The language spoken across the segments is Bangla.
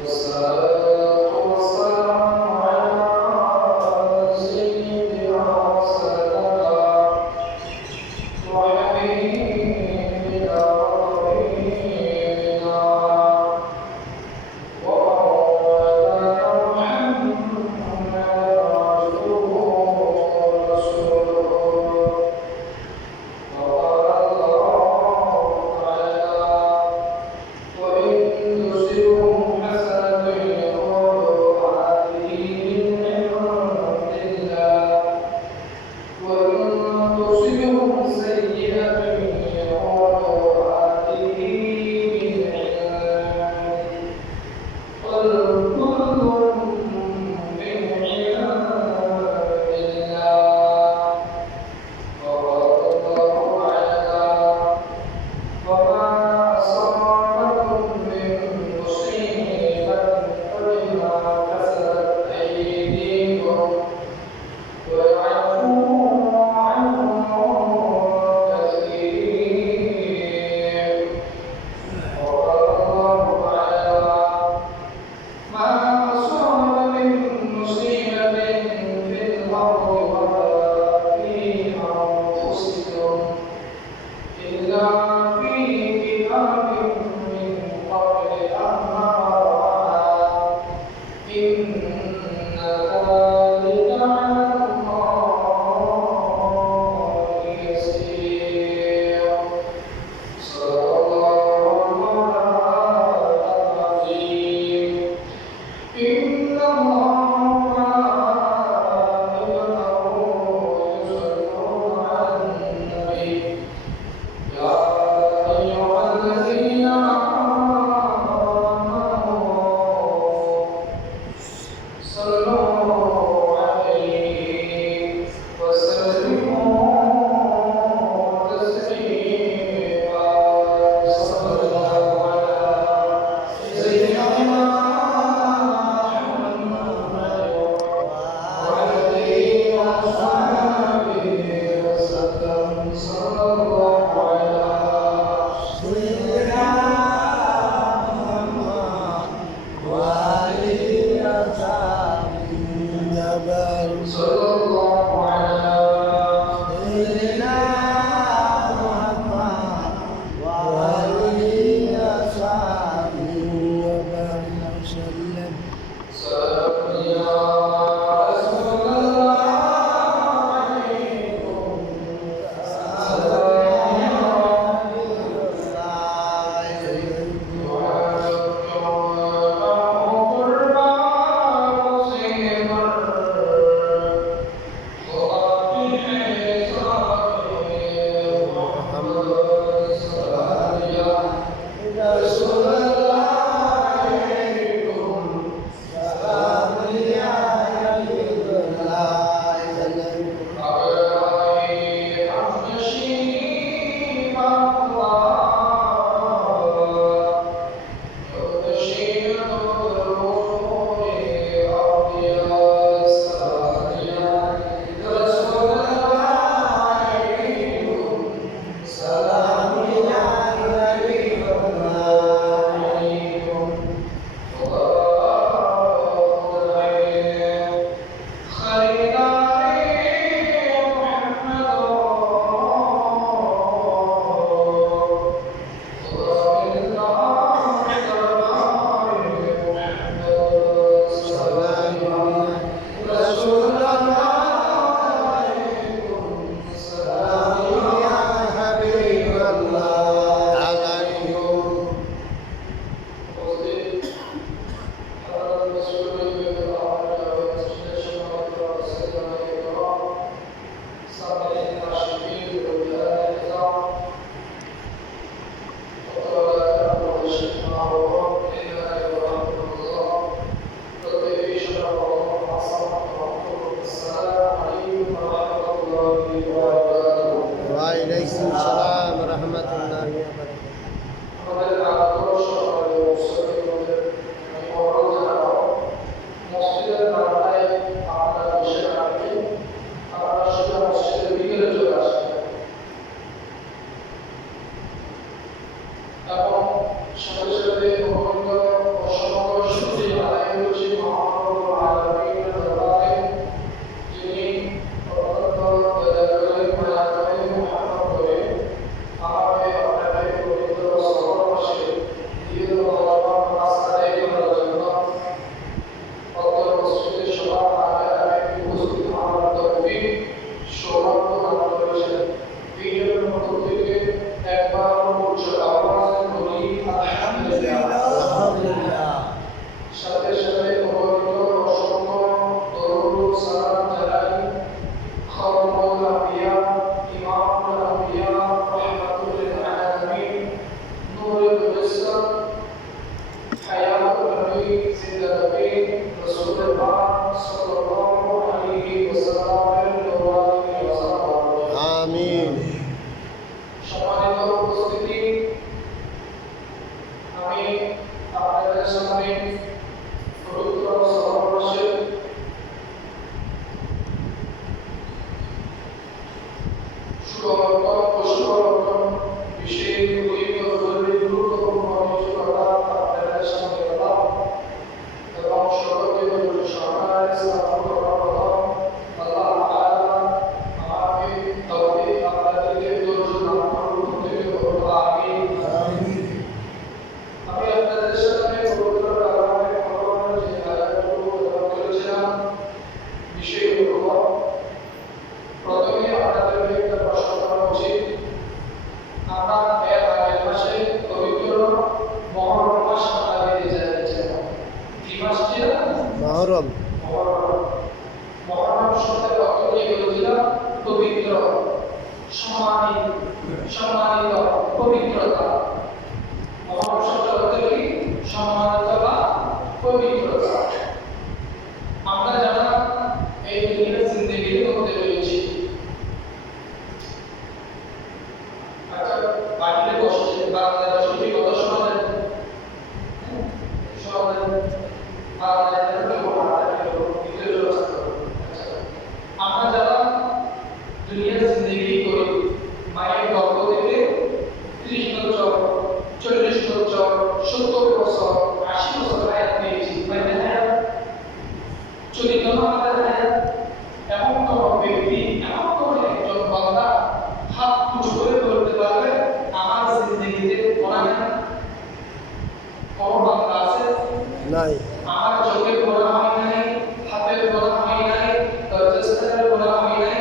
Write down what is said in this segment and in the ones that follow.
والصلاة والسلام على سيدنا وسندنا وحبيبنا ونبينا ومولانا محمد عبده ورسوله وقال الله تعالى وإن تصبهم حسنة يقولوا মহরম মহরম শব্দের অর্থ দিয়ে বলেছিলাম পবিত্র, সম্মানিত, পবিত্রতা। মহরম শব্দের অর্থ কি? সম্মানিত বা পবিত্রতা। আমরা যারা এই দুনিয়ার জিন্দেগির মধ্যে রয়েছি, আচ্ছা বাড়িতে বসে বারান্দায় বসে কি কথা শোনা যায়? শোনা যায়? বারান্দায় ভিতরে চলে আসতে হবে। আমরা যারা দুনিয়ার জিন্দেগি করি, মায়ের গর্ভ থেকে 30 বছর, 40 বছর, 70 বছর, 80 বছর হায়াত পেয়েছি, মানে হায়াত চলিত না আমাদের হায়াত। এমন কোন ব্যক্তি, এমন কোন একজন বান্দা হাত উঁচু করে বলতে পারবে আমার জিন্দেগিতে গোনাহ নেই? কোন বান্দা আছে? নাই। আমার চোখের গোনাহ হয় নাই, হাতের গোনাহ হয় নাই, চেষ্টার গোনাহ হয় নাই,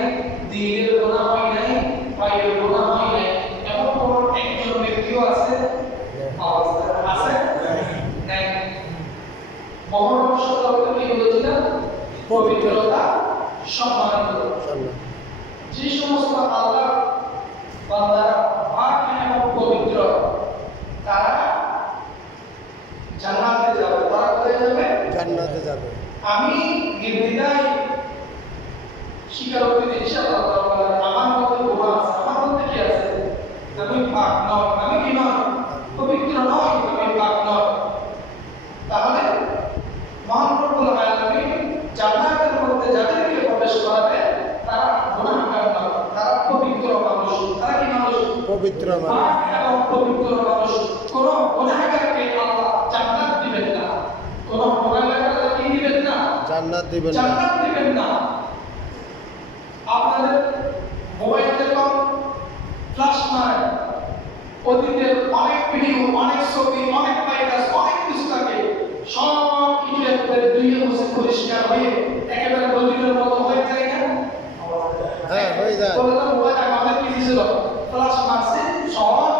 দিলের গোনাহ হয় নাই, পায়ের গোনাহ হয় নাই, এমন কোন একজন ব্যক্তিও আছে? আছে? নাই। মহরম শব্দ কি বলেছিলাম? পবিত্রতা, সম্মানিত। যে সমস্ত আল্লাহ বান্দারা পাক এবং পবিত্র, তারা জান্নাতে যাবে। তারা কোথায় যাবে? জান্নাতে যাবে। আমি নির্দ্বিধায় স্বীকারোক্তি দিচ্ছি আল্লাহ তাআলা, আমার মধ্যে গুনাহ আছে, আমার মধ্যে কি আছে? আমি পাক নই। আমি কি নই? পবিত্র নই, আমি পাক নই। তাহলে মহান রব্বুল আলামিন জান্নাতের মধ্যে যাদেরকে প্রবেশ করাবে তারা গুনাহগার নয়, তারা পবিত্র মানুষ। তারা কি মানুষ? পবিত্র মানুষ। পাক এবং পবিত্র মানুষ। কোন গুনাহগারকে আল্লাহ জান্নাত দিবেন না। কোন গুনাহগারকে কি দিবেন না? জান্নাত দিবেন না। জান্নাত দিবেন না। আপনাদের মোবাইল যখন ফ্ল্যাশ মারে, অতীতের অনেক ভিডিও, অনেক ছবি, অনেক ভাইরাস, অনেক কিছু থাকে, সব কিছু একবারে দুইয়ে বসে পরিষ্কার হয়ে একেবারে বদিনের মতো হয়ে যায় না? হ্যাঁ, হয়ে যায়। বললাম মোবাইল আমাদের কি ছিল? ফ্ল্যাশ মারছে, সব